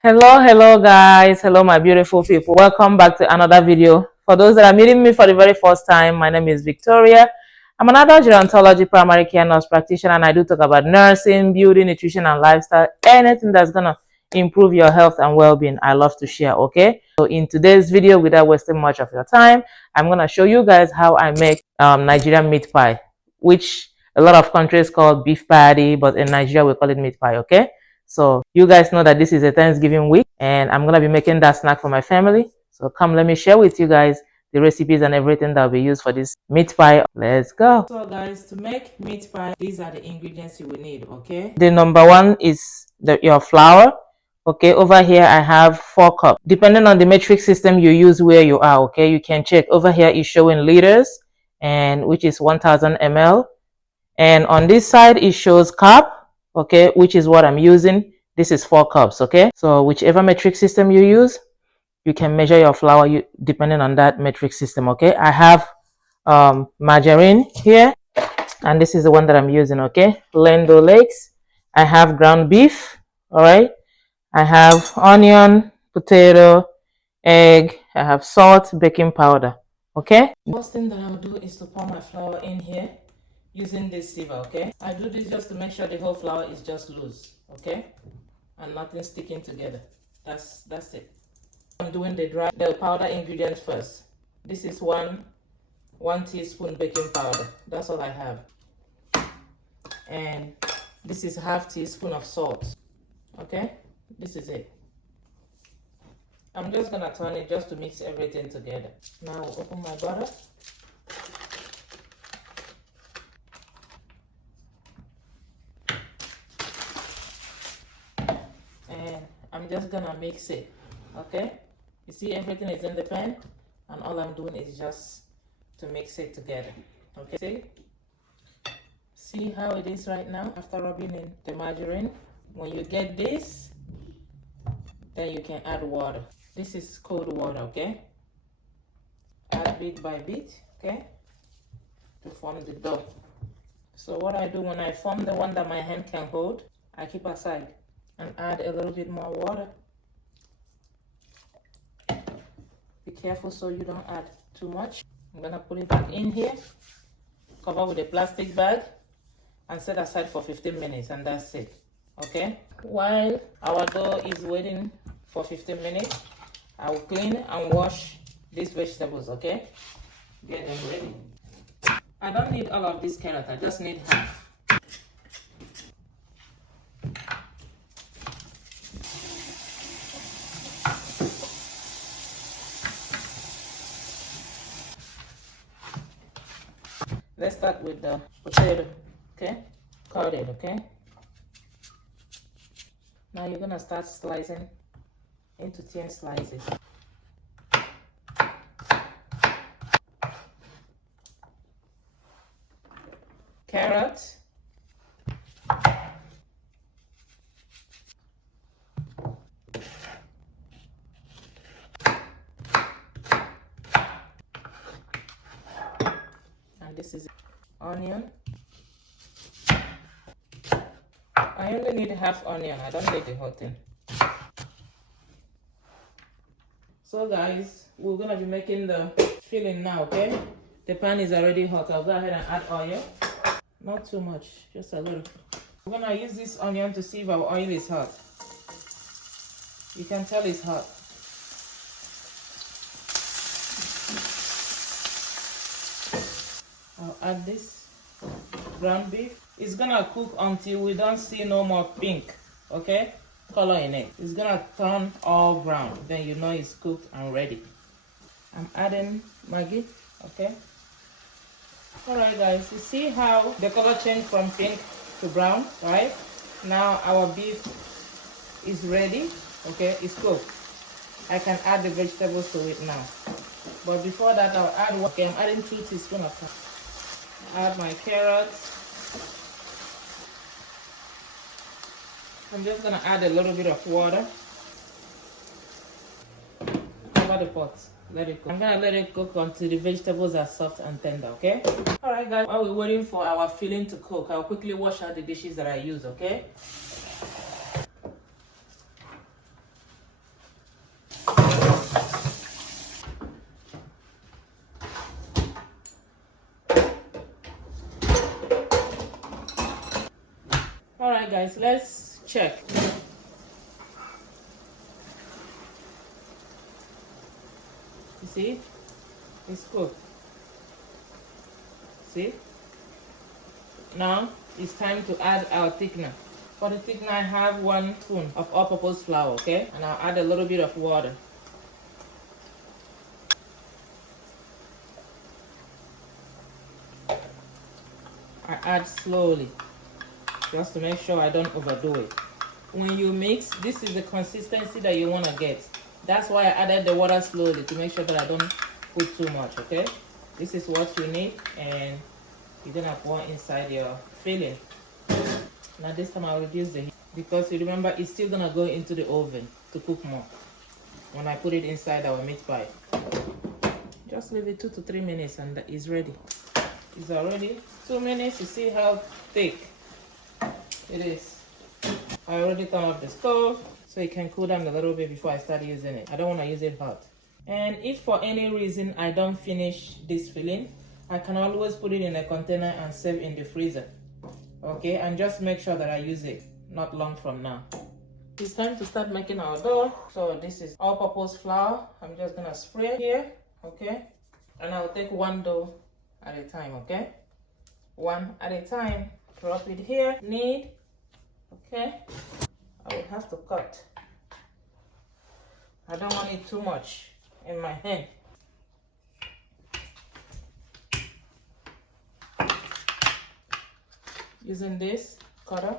Hello guys. Hello my beautiful people. Welcome back to another video. For those that are meeting me for the very first time, my name is Victoria. I'm an adult gerontology primary care nurse practitioner, and I do talk about nursing, beauty, nutrition, and lifestyle. Anything that's gonna improve your health and well-being, I love to share. Okay. So in today's video, without wasting much of your time, I'm gonna show you guys how I make Nigerian meat pie, which a lot of countries call beef patty, but in Nigeria we call it meat pie. Okay. So you guys know that this is a Thanksgiving week and I'm going to be making that snack for my family. So come, let me share with you guys the recipes and everything that will be used for this meat pie. Let's go. So guys, to make meat pie, these are the ingredients you will need, okay? The number one is your flour. Okay, over here I have 4 cups. Depending on the metric system you use where you are, okay, you can check. Over here is showing liters, and which is 1000 ml. And on this side it shows cup, okay, which is what I'm using. This is 4 cups, okay? So whichever metric system you use, you can measure your flour depending on that metric system, okay? I have margarine here, and this is the one that I'm using, okay? Lendo legs. I have ground beef, all right? I have onion, potato, egg. I have salt, baking powder, okay? First thing that I'll do is to pour my flour in here using this sieve, okay? I do this just to make sure the whole flour is just loose, okay, and nothing sticking together. That's it. I'm doing the powder ingredients first. This is one teaspoon baking powder. That's all I have. And this is half teaspoon of salt, okay? This is it. I'm just gonna turn it just to mix everything together. Now I'll open my butter. I'm just gonna mix it, okay? You see everything is in the pan, and all I'm doing is just to mix it together, okay? See how it is right now after rubbing in the margarine? When you get this, then you can add water. This is cold water, okay? Add bit by bit, okay, to form the dough. So what I do when I form the one that my hand can hold, I keep aside and add a little bit more water. Be careful so you don't add too much. I'm gonna put it back in here, cover with a plastic bag, and set aside for 15 minutes, and that's it, okay? While our dough is waiting for 15 minutes, I will clean and wash these vegetables, okay? Get them ready. I don't need all of this carrot, I just need half. Let's start with the potato, okay? Cut it, okay? Now you're gonna start slicing into thin slices. Carrot. And this is onion. I only need half onion, I don't need the whole thing. So guys, we're gonna be making the filling now, okay? The pan is already hot. I'll go ahead and add oil. Not too much, just a little. We're gonna use this onion to see if our oil is hot. You can tell it's hot. I'll add this ground beef. It's gonna cook until we don't see no more pink, okay, color in it. It's gonna turn all brown, then you know it's cooked and ready. I'm adding Maggi, okay. All right guys, you see how the color changed from pink to brown, right? Now our beef is ready, okay, it's cooked. I can add the vegetables to it now, but before that I'll add, okay, I'm adding 2 teaspoons of salt. Add my carrots. I'm just gonna add a little bit of water. Cover the pot. Let it cook. I'm gonna let it cook until the vegetables are soft and tender, okay? Alright guys, while we're waiting for our filling to cook, I'll quickly wash out the dishes that I use, okay? Alright guys, let's check. You see? It's cooked. See? Now it's time to add our thickener. For the thickener, I have 1 spoon of all-purpose flour, okay? And I'll add a little bit of water. I add slowly, just to make sure I don't overdo it. When you mix, this is the consistency that you want to get. That's why I added the water slowly, to make sure that I don't put too much, okay? This is what you need, and you're gonna pour inside your filling. Now this time I'll reduce the heat, because you remember it's still gonna go into the oven to cook more when I put it inside our meat pie. Just leave it 2 to 3 minutes and it's ready. It's already 2 minutes. You see how thick it is. I already turned off the stove so it can cool down a little bit before I start using it. I don't want to use it hot. And if for any reason I don't finish this filling, I can always put it in a container and save in the freezer. Okay, and just make sure that I use it not long from now. It's time to start making our dough. So this is all-purpose flour. I'm just gonna spray here, okay? And I'll take 1 dough at a time, okay? 1 at a time. Drop it here. Knead, okay? I will have to cut. I don't want it too much in my hand. Using this cutter.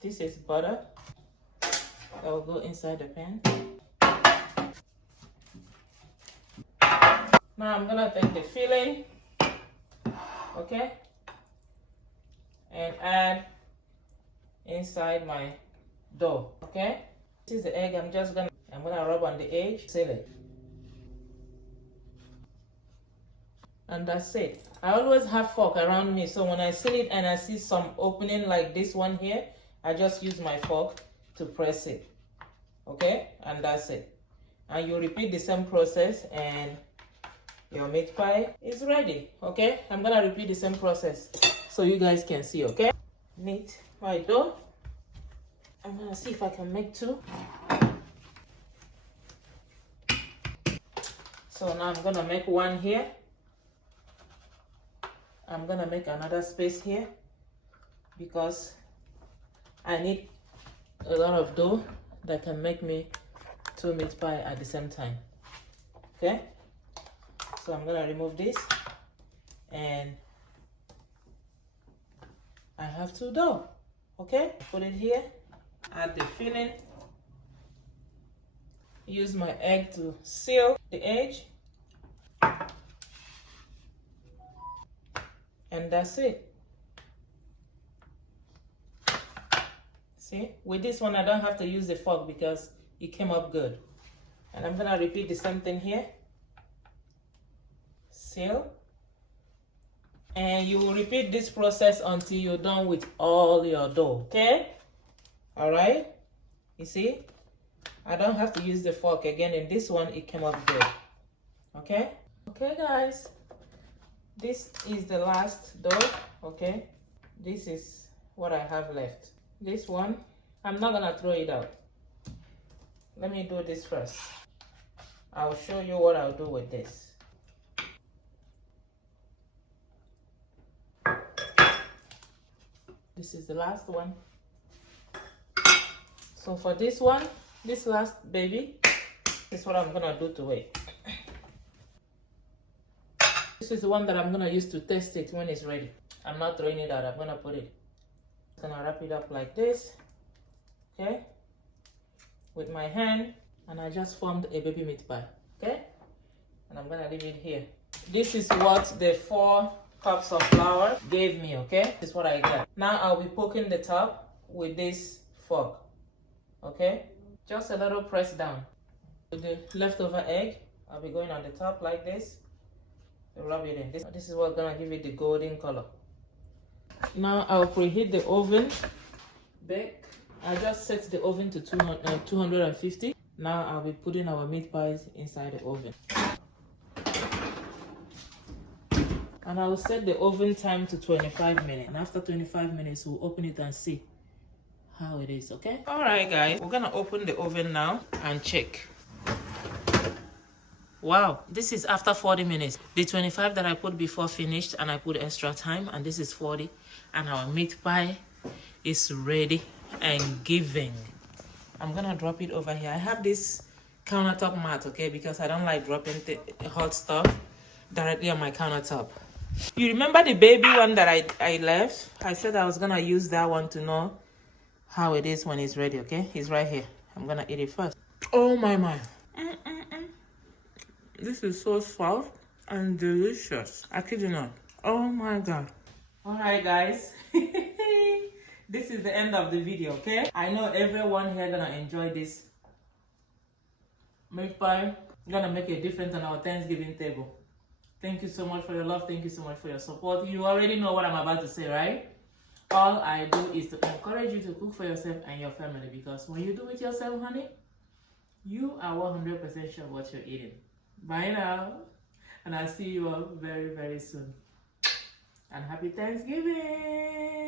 This is butter that will go inside the pan. Now I'm gonna take the filling, okay, and add inside my dough, okay? This is the egg. I'm gonna rub on the edge, seal it. And that's it. I always have fork around me, so when I seal it and I see some opening like this one here, I just use my fork to press it, okay? And that's it. And you repeat the same process and your meat pie is ready, okay? I'm gonna repeat the same process so you guys can see, okay? Knead my dough. I'm gonna see if I can make 2. So now I'm gonna make 1 here. I'm gonna make another space here because I need a lot of dough that can make me 2 meat pie at the same time, okay? So I'm gonna remove this, and I have 2 dough, okay? Put it here, add the filling, use my egg to seal the edge, and that's it. See, with this one I don't have to use the fork because it came up good. And I'm gonna repeat the same thing here. Seal. And you will repeat this process until you're done with all your dough, okay? All right, you see, I don't have to use the fork again. In this one it came up good, okay? Okay guys, this is the last dough, okay? This is what I have left. This one, I'm not gonna throw it out. Let me do this first. I'll show you what I'll do with this. This is the last one. So for this one, this last baby, this is what I'm gonna do to it. This is the one that I'm gonna use to test it when it's ready. I'm not throwing it out. I'm gonna put it. I'm gonna wrap it up like this, okay, with my hand, and I just formed a baby meat pie, okay, and I'm gonna leave it here. This is what the 4 cups of flour gave me, okay? This is what I got. Now I'll be poking the top with this fork, okay? Just a little press down. With the leftover egg, I'll be going on the top like this. Rub it in. This is what's gonna give it the golden color. Now I'll preheat the oven. Bake. I just set the oven to 250. Now I'll be putting our meat pies inside the oven. And I will set the oven time to 25 minutes. And after 25 minutes, we'll open it and see how it is, okay? All right, guys, we're gonna open the oven now and check. Wow, this is after 40 minutes. The 25 that I put before finished, and I put extra time, and this is 40. And our meat pie is ready and giving. I'm gonna drop it over here. I have this countertop mat, okay, because I don't like dropping the hot stuff directly on my countertop. You remember the baby one that I left? I said I was gonna use that one to know how it is when it's ready, okay? It's right here. I'm gonna eat it first. Oh my. This is so soft and delicious. I kid you not. Oh my god. All right, guys. This is the end of the video, okay? I know everyone here gonna enjoy this meat pie. Gonna make a difference on our Thanksgiving table. Thank you so much for your love. Thank you so much for your support. You already know what I'm about to say, right? All I do is to encourage you to cook for yourself and your family, because when you do it yourself, honey, you are 100% sure what you're eating. Bye now, and I'll see you all very, very soon. And happy Thanksgiving!